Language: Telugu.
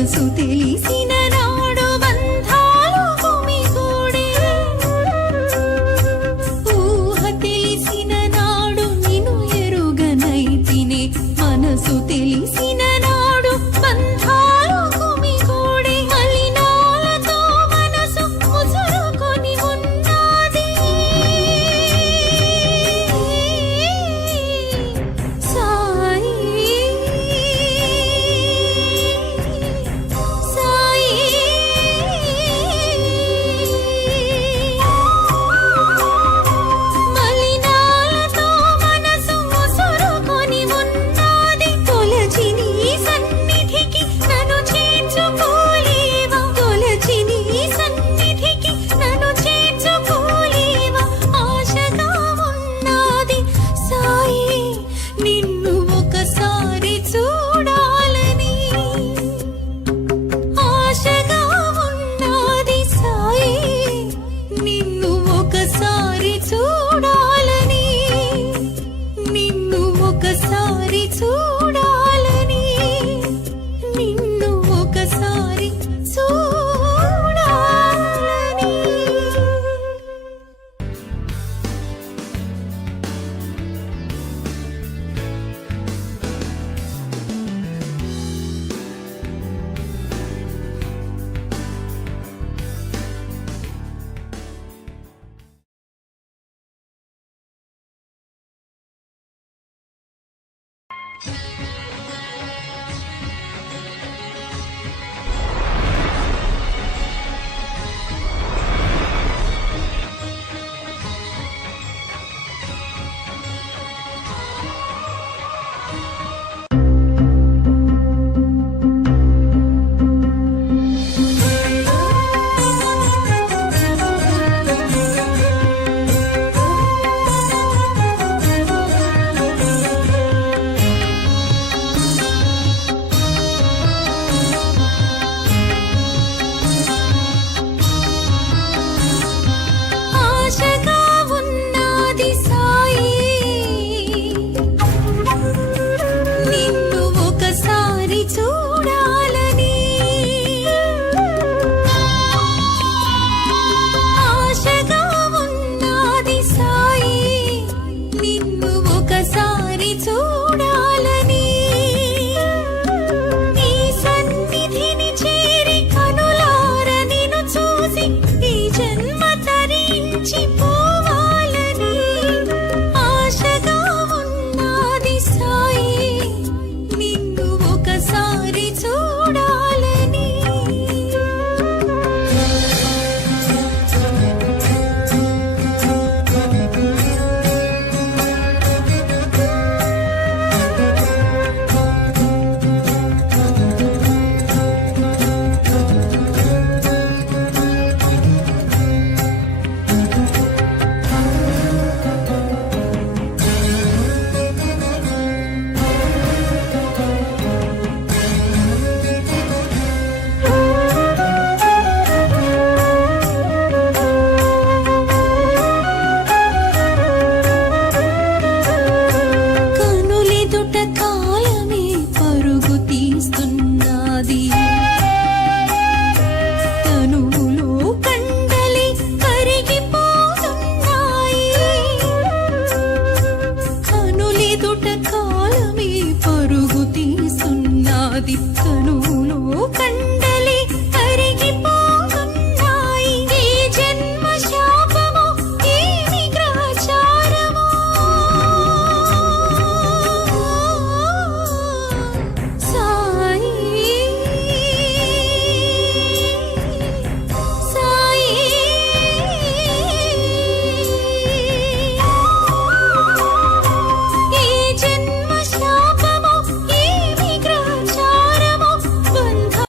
మనసు తెలిసిన